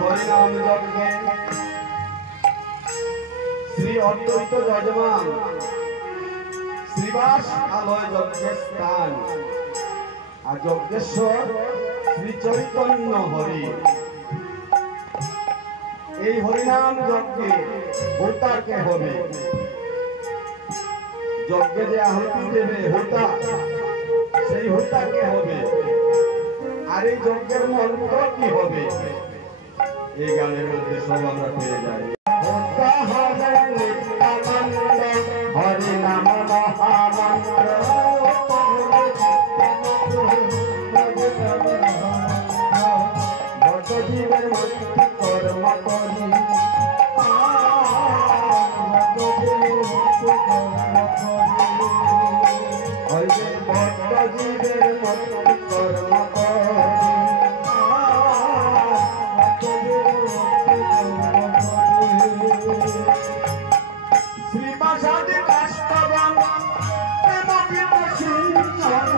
হরিনাম যজ্ঞে শ্রী অদ্বৈত যজমান শ্রীবাস আলয় যজ্ঞের স্থান আর যজ্ঞেশ্বর শ্রী চৈতন্য হরি। এই হরিনাম যজ্ঞে হোতাকে হবে, যজ্ঞে যে আহুতি দেবে হোতা, সেই হোতাকে হবে। আর এই যজ্ঞের মন্ত্র কি হবে এই গানের মধ্যে সব আমরা পেয়ে যাই। হরি নাম মহামন্ত্র জীবের মুক্তি কর্ম করি, জীবের মুক্তি কর্ম করি। শ্রীবাসাদি কাষ্টবন প্রেমবিদ সিঞ্চন,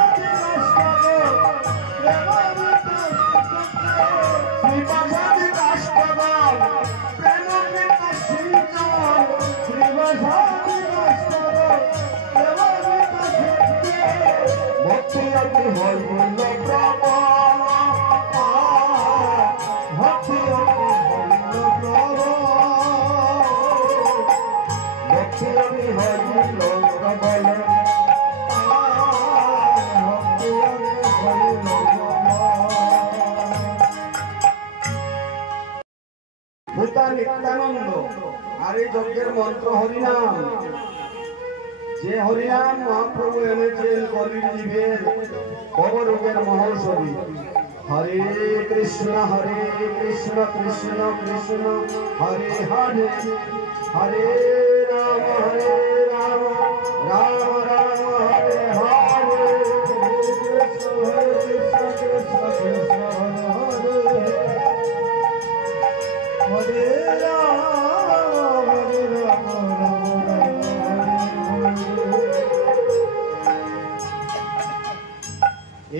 শ্রীবাসাদি কাষ্টবন প্রেমবিদ সিঞ্চন, শ্রীবাসাদি কাষ্টবন প্রেমবিদ সিঞ্চন, ভক্তি অতি হইল প্রবল, ভক্তি অতি হইল প্রবল, ভক্তি অতি হইল প্রবল, ভক্তি অতি হইল ভূতা নিত্যানন্দ। আর এই যজ্ঞের মন্ত্র হরিনাম। যে হরিনাম মহাপ্রভু এনেছেন কলির জীবের ভবরোগের মহৌষধি। হরে কৃষ্ণ কৃষ্ণ কৃষ্ণ হরে হরে, হরে রাম রাম রাম হরে হরে, কৃষ্ণ কৃষ্ণ কৃষ্ণ হরে হরে রাম রাম রাম।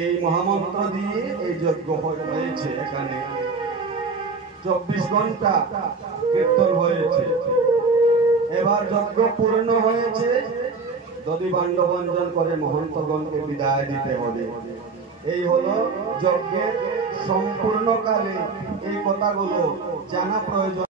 এই মহামন্ত্র দিয়ে এই যজ্ঞ হয়েছে। এখানে 24 ঘন্টা কীর্তন হয়েছে। এবার যজ্ঞ পূর্ণ হয়েছে, দধি ভাণ্ড বঞ্জন করে মহন্তগণকে বিদায় দিতে হবে। এই হলো যজ্ঞের সম্পূর্ণকালে এই কথাগুলো জানা প্রয়োজন।